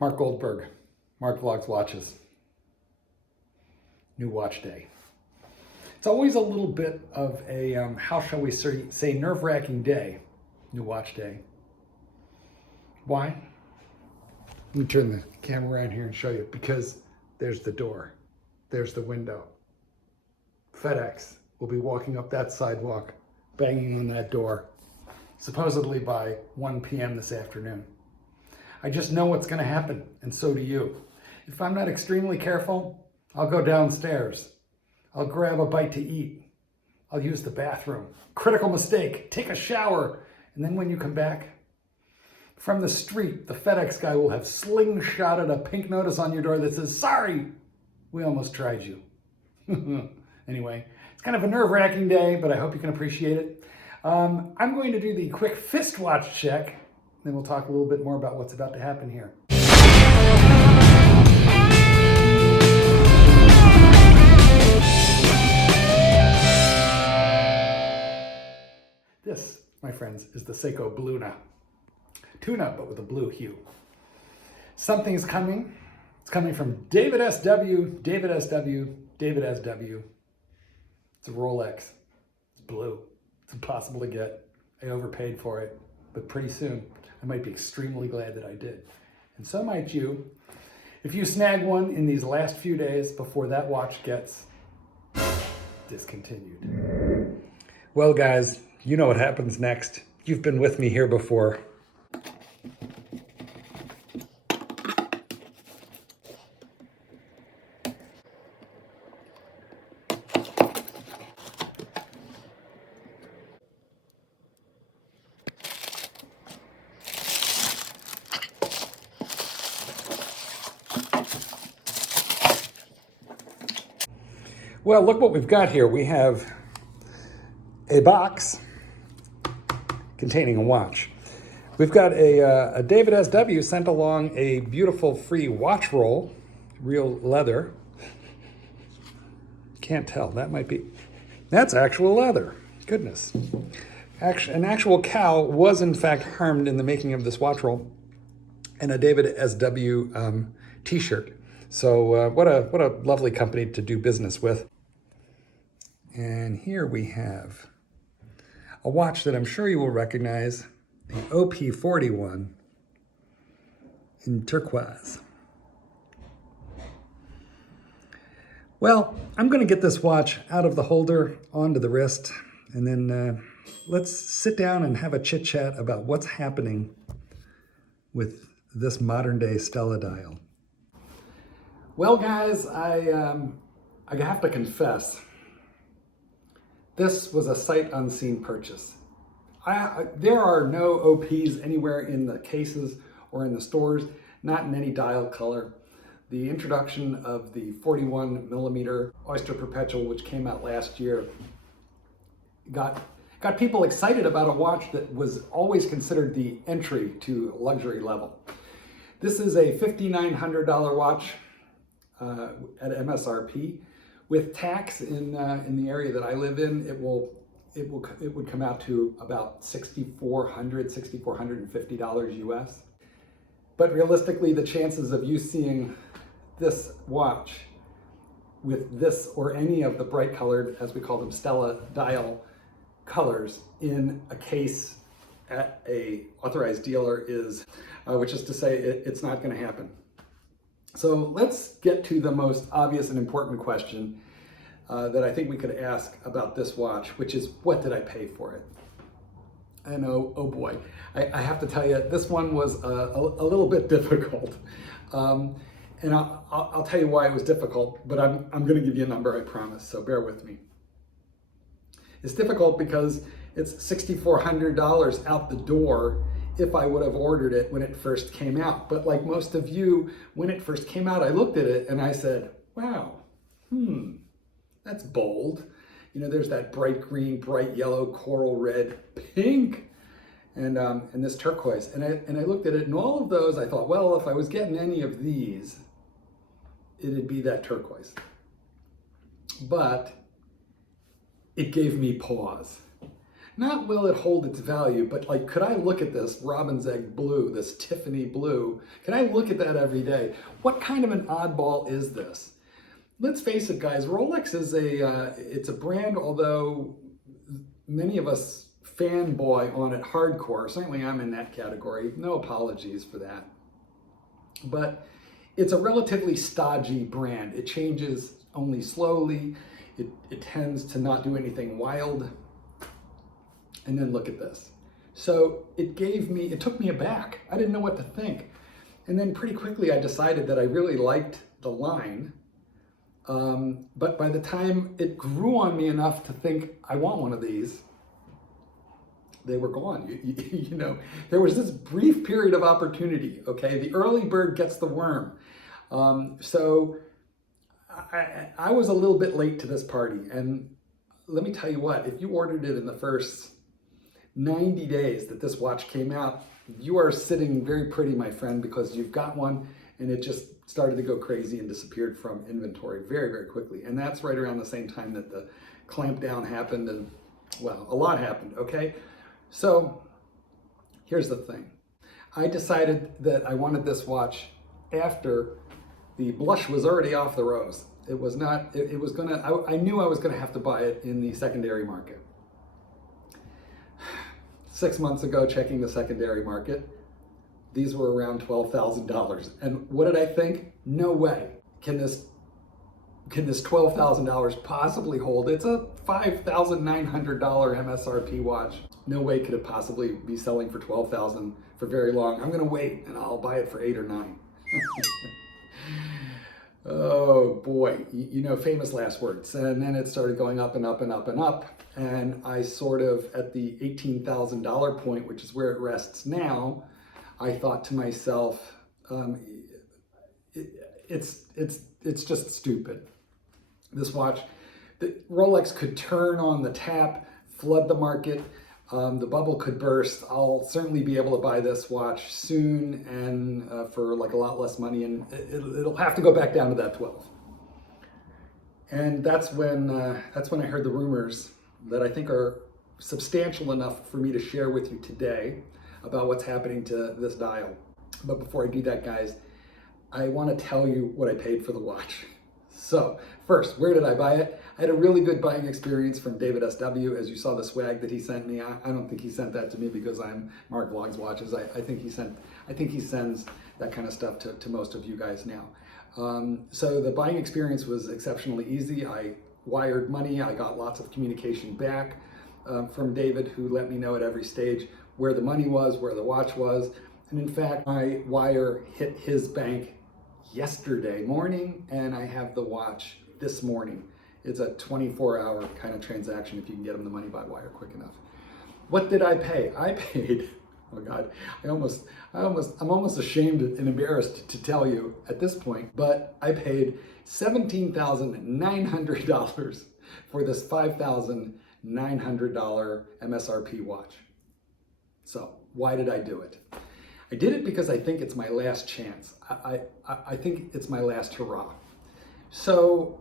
Mark Goldberg, Mark Vlogs Watches. New watch day. It's always a little bit of a, how shall we say, nerve-wracking day. New watch day. Why? Let me turn the camera around here and show you. Because there's the door. There's the window. FedEx will be walking up that sidewalk, banging on that door, supposedly by 1 p.m. this afternoon. I just know what's going to happen, and so do you. If I'm not extremely careful, I'll go downstairs. I'll grab a bite to eat. I'll use the bathroom. Critical mistake. Take a shower. And then when you come back from the street, the FedEx guy will have slingshotted a pink notice on your door that says, "Sorry, we almost tried you." Anyway, it's kind of a nerve-wracking day, but I hope you can appreciate it. I'm going to do the quick fist watch check. Then we'll talk a little bit more about what's about to happen here. This, my friends, is the Seiko Bluna. Tuna, but with a blue hue. Something is coming. It's coming from David S.W., David S.W., David S.W. It's a Rolex. It's blue. It's impossible to get. I overpaid for it, but pretty soon I might be extremely glad that I did. And so might you, if you snag one in these last few days before that watch gets discontinued. Well, guys, you know what happens next. You've been with me here before. Well, look what we've got here. We have a box containing a watch. We've got a David S.W. sent along a beautiful free watch roll, real leather. Can't tell, that's actual leather. Goodness. An actual cow was in fact harmed in the making of this watch roll, and a David S.W. t-shirt. So what a lovely company to do business with. And here we have a watch that I'm sure you will recognize, the OP41 in turquoise. Well, I'm going to get this watch out of the holder onto the wrist, and then let's sit down and have a chit chat about what's happening with this modern day Stella dial. Well, guys, I have to confess, this was a sight unseen purchase. There are no OPs anywhere in the cases or in the stores, not in any dial color. The introduction of the 41 millimeter Oyster Perpetual, which came out last year, got people excited about a watch that was always considered the entry to luxury level. This is a $5,900 watch at MSRP. With tax in the area that I live in, it would come out to about $6,450 US. But realistically, the chances of you seeing this watch with this or any of the bright colored, as we call them, Stella dial colors in a case at a authorized dealer is, which is to say, it's not going to happen. So let's get to the most obvious and important question that I think we could ask about this watch, which is, what did I pay for it? And oh boy, I have to tell you, this one was a little bit difficult. And I'll tell you why it was difficult, but I'm going to give you a number, I promise, so bear with me. It's difficult because it's $6,400 out the door if I would have ordered it when it first came out. But like most of you, when it first came out, I looked at it and I said, wow, that's bold. You know, there's that bright green, bright yellow, coral red, pink, and this turquoise. And I looked at it, and all of those, I thought, well, if I was getting any of these, it'd be that turquoise. But it gave me pause. not will it hold its value, but like, could I look at this robin's egg blue, this Tiffany blue? Can I look at that every day? What kind of an oddball is this? Let's face it, guys, Rolex is it's a brand, although many of us fanboy on it hardcore. Certainly I'm in that category. No apologies for that. But it's a relatively stodgy brand. It changes only slowly. It tends to not do anything wild. And then look at this. So it took me aback. I didn't know what to think. And then pretty quickly I decided that I really liked the line. But by the time it grew on me enough to think, I want one of these, they were gone. You know, there was this brief period of opportunity, okay? The early bird gets the worm. So I was a little bit late to this party. And let me tell you what, if you ordered it in the first 90 days that this watch came out, you are sitting very pretty, my friend, because you've got one and it just started to go crazy and disappeared from inventory very, very quickly. And that's right around the same time that the clamp down happened and, well, a lot happened, okay? So here's the thing. I decided that I wanted this watch after the blush was already off the rose. It was not, it was gonna, I knew I was gonna have to buy it in the secondary market. 6 months ago, checking the secondary market, these were around $12,000. And what did I think? No way can this $12,000 possibly hold. It's a $5,900 MSRP watch. No way could it possibly be selling for $12,000 for very long. I'm gonna wait and I'll buy it for 8 or 9. Oh boy, you know, famous last words. And then it started going up and up and up and up. And I sort of, at the $18,000 point, which is where it rests now, I thought to myself, it's just stupid. This watch, Rolex could turn on the tap, flood the market, the bubble could burst. I'll certainly be able to buy this watch soon and for like a lot less money, and it'll have to go back down to that 12. And that's when I heard the rumors that I think are substantial enough for me to share with you today about what's happening to this dial. But before I do that, guys, I want to tell you what I paid for the watch. So first, where did I buy it? I had a really good buying experience from David SW. As you saw the swag that he sent me, I don't think he sent that to me because I'm Mark Vlogs Watches. I think he sends that kind of stuff to most of you guys now. So the buying experience was exceptionally easy. I wired money. I got lots of communication back from David, who let me know at every stage where the money was, where the watch was. And in fact, my wire hit his bank yesterday morning, and I have the watch this morning. It's a 24-hour kind of transaction if you can get him the money by wire quick enough. What did I pay? I paid, oh God, I'm almost ashamed and embarrassed to tell you at this point, but I paid $17,900 for this $5,900 MSRP watch. So why did I do it? I did it because I think it's my last chance. I think it's my last hurrah. So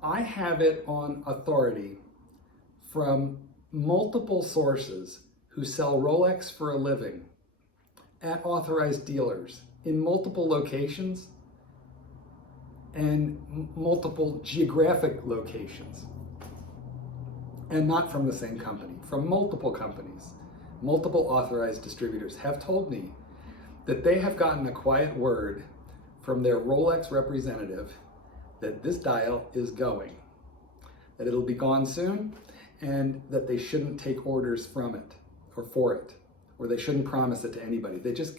I have it on authority from multiple sources who sell Rolex for a living at authorized dealers in multiple locations and multiple geographic locations, and not from the same company, from multiple companies. Multiple authorized distributors have told me that they have gotten a quiet word from their Rolex representative that this dial is going, that it'll be gone soon, and that they shouldn't take orders from it or for it, or they shouldn't promise it to anybody. They're just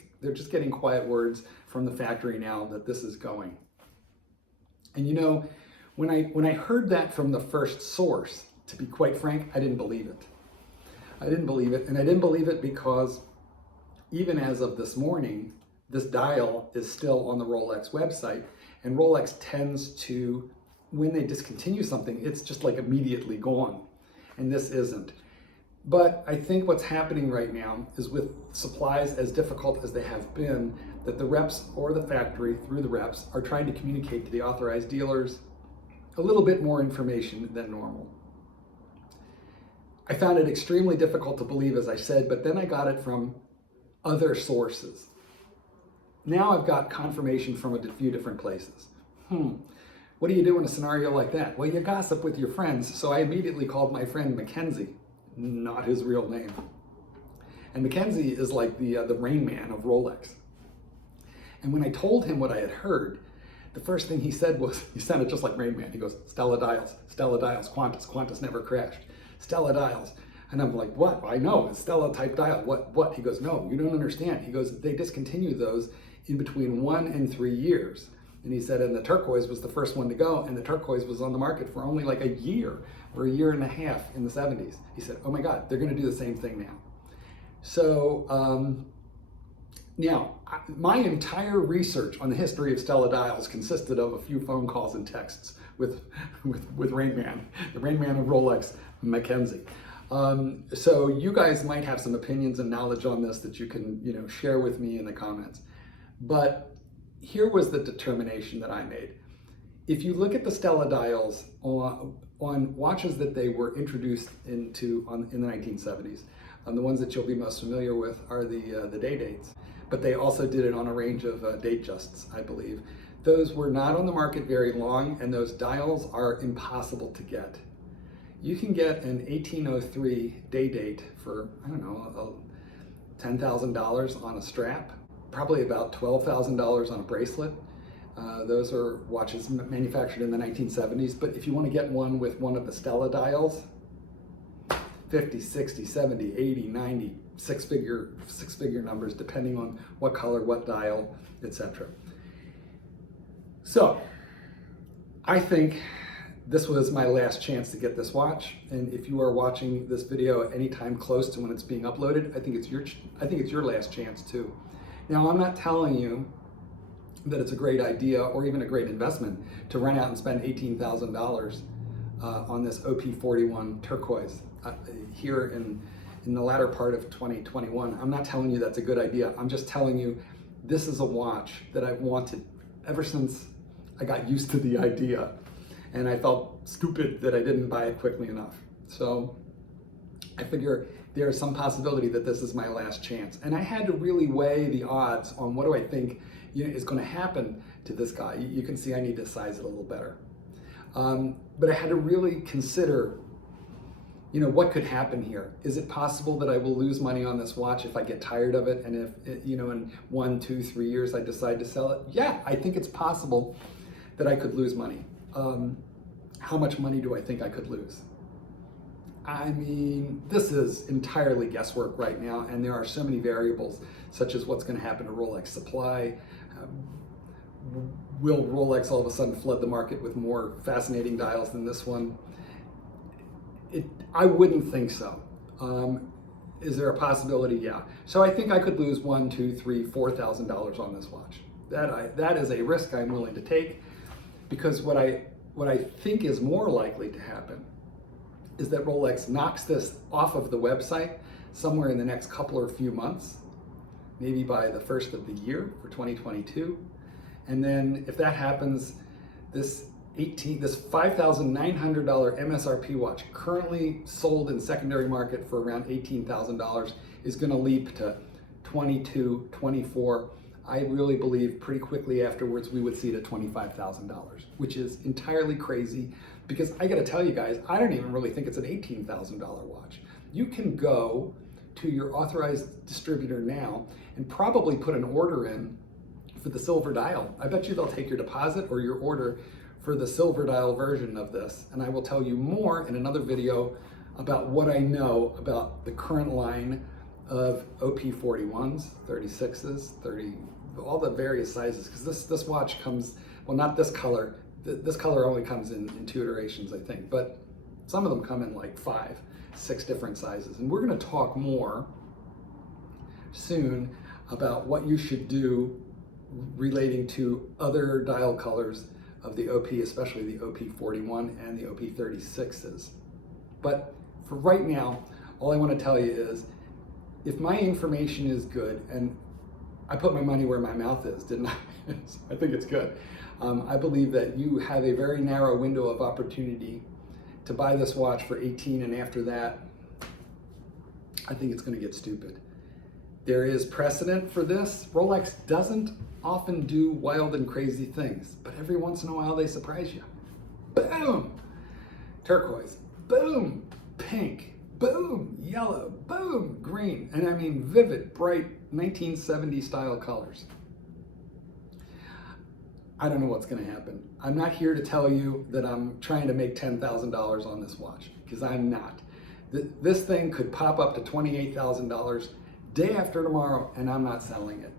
getting quiet words from the factory now that this is going. And you know, when I heard that from the first source, to be quite frank, I didn't believe it. I didn't believe it, and I didn't believe it because even as of this morning, this dial is still on the Rolex website, and Rolex tends to, when they discontinue something, it's just like immediately gone, and this isn't. But I think what's happening right now is, with supplies as difficult as they have been, that the reps or the factory through the reps are trying to communicate to the authorized dealers a little bit more information than normal. I found it extremely difficult to believe, as I said, but then I got it from other sources. Now I've got confirmation from a few different places. What do you do in a scenario like that? Well, you gossip with your friends, so I immediately called my friend Mackenzie, not his real name. And Mackenzie is like the Rain Man of Rolex. And when I told him what I had heard, the first thing he said was, he sounded just like Rain Man. He goes, Stella dials, Qantas, Qantas never crashed, Stella dials. And I'm like, what? I know, it's Stella type dial, what? He goes, no, you don't understand. He goes, they discontinue those in between 1 and 3 years. And he said, and the turquoise was the first one to go, and the turquoise was on the market for only like a year or a year and a half in the 70s. He said, oh my God, they're gonna do the same thing now. So now, my entire research on the history of Stella dials consisted of a few phone calls and texts with Rain Man, the Rain Man of Rolex, Mackenzie. So you guys might have some opinions and knowledge on this that you can, share with me in the comments. But here was the determination that I made. If you look at the Stella dials on watches that they were introduced into in the 1970s, the ones that you'll be most familiar with are the day dates, but they also did it on a range of date justs, I believe. Those were not on the market very long, and those dials are impossible to get. You can get an 1803 day date for, I don't know, $10,000 on a strap, probably about $12,000 on a bracelet. Those are watches manufactured in the 1970s, but if you want to get one with one of the Stella dials, 50, 60, 70, 80, 90, six-figure numbers, depending on what color, what dial, etc. So, I think this was my last chance to get this watch, and if you are watching this video anytime close to when it's being uploaded, I think it's your last chance too. Now, I'm not telling you that it's a great idea or even a great investment to run out and spend $18,000 on this OP41 Turquoise here in the latter part of 2021. I'm not telling you that's a good idea. I'm just telling you this is a watch that I've wanted ever since I got used to the idea, and I felt stupid that I didn't buy it quickly enough. So I figure there's some possibility that this is my last chance. And I had to really weigh the odds on what do I think is going to happen to this guy. You can see I need to size it a little better. But I had to really consider, what could happen here? Is it possible that I will lose money on this watch if I get tired of it, and if, in 1, 2, 3 years I decide to sell it? Yeah, I think it's possible that I could lose money. How much money do I think I could lose? I mean, this is entirely guesswork right now, and there are so many variables, such as what's going to happen to Rolex supply. Will Rolex all of a sudden flood the market with more fascinating dials than this one? I wouldn't think so. Is there a possibility? Yeah. So I think I could lose $1,000, $2,000, $3,000, $4,000 on this watch. That is a risk I'm willing to take, because what I think is more likely to happen is that Rolex knocks this off of the website somewhere in the next couple or few months, maybe by the first of the year for 2022. And then if that happens, this $5,900 MSRP watch, currently sold in secondary market for around $18,000, is gonna leap to $22,000, $24,000. I really believe pretty quickly afterwards we would see it at $25,000, which is entirely crazy, because I gotta tell you guys, I don't even really think it's an $18,000 watch. You can go to your authorized distributor now and probably put an order in for the silver dial. I bet you they'll take your deposit or your order for the silver dial version of this. And I will tell you more in another video about what I know about the current line of OP41s, 36s, 30, all the various sizes, because this watch comes, well, not this color. This color only comes in 2 iterations, I think, but some of them come in like 5, 6 different sizes. And we're gonna talk more soon about what you should do relating to other dial colors of the OP, especially the OP41 and the OP36s. But for right now, all I want to tell you is, if my information is good, and I put my money where my mouth is, didn't I? I think it's good. I believe that you have a very narrow window of opportunity to buy this watch for 18, and after that, I think it's going to get stupid. There is precedent for this. Rolex doesn't often do wild and crazy things, but every once in a while they surprise you. Boom! Turquoise. Boom! Pink. Boom! Yellow. Boom! Green. And I mean vivid, bright 1970 style colors. I don't know what's going to happen. I'm not here to tell you that I'm trying to make $10,000 on this watch, because I'm not. This thing could pop up to $28,000 day after tomorrow, and I'm not selling it.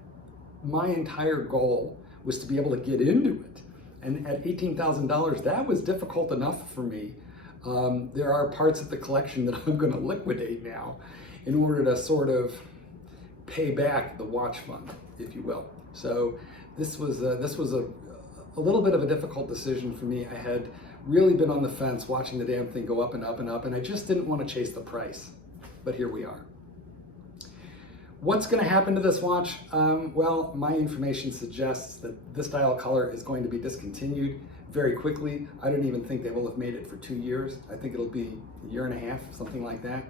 My entire goal was to be able to get into it. And at $18,000, that was difficult enough for me. There are parts of the collection that I'm going to liquidate now in order to sort of pay back the watch fund, if you will. So this was a little bit of a difficult decision for me. I had really been on the fence watching the damn thing go up and up and up, and I just didn't want to chase the price. But here we are. What's going to happen to this watch? Well, my information suggests that this dial color is going to be discontinued very quickly. I don't even think they will have made it for 2 years. I think it'll be a year and a half, something like that.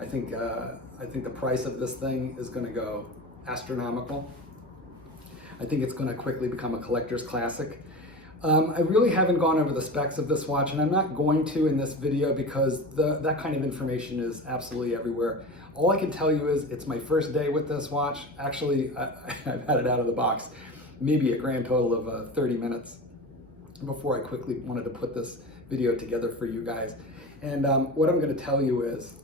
I think the price of this thing is going to go astronomical. I think it's going to quickly become a collector's classic. I really haven't gone over the specs of this watch, and I'm not going to in this video because that kind of information is absolutely everywhere. All I can tell you is it's my first day with this watch. Actually, I've had it out of the box maybe a grand total of 30 minutes before I quickly wanted to put this video together for you guys. And what I'm going to tell you is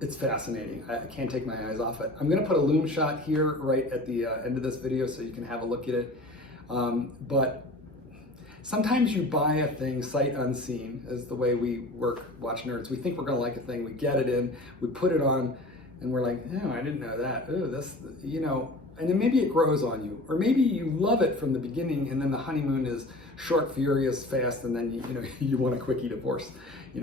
it's fascinating. I can't take my eyes off it. I'm going to put a loom shot here right at the end of this video so you can have a look at it. But sometimes you buy a thing sight unseen, is the way we work, watch nerds. We think we're going to like a thing, we get it in, we put it on, and we're like, oh, I didn't know that. Oh, this, you know, and then maybe it grows on you. Or maybe you love it from the beginning, and then the honeymoon is short, furious, fast, and then you want a quickie divorce,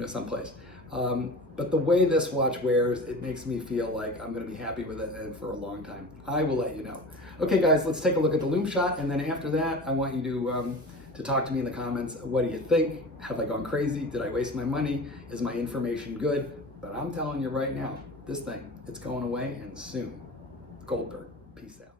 someplace. But the way this watch wears, it makes me feel like I'm going to be happy with it and for a long time. I will let you know. Okay, guys, let's take a look at the loom shot, and then after that, I want you to talk to me in the comments. What do you think? Have I gone crazy? Did I waste my money? Is my information good? But I'm telling you right now, this thing, it's going away, and soon. Goldberg. Peace out.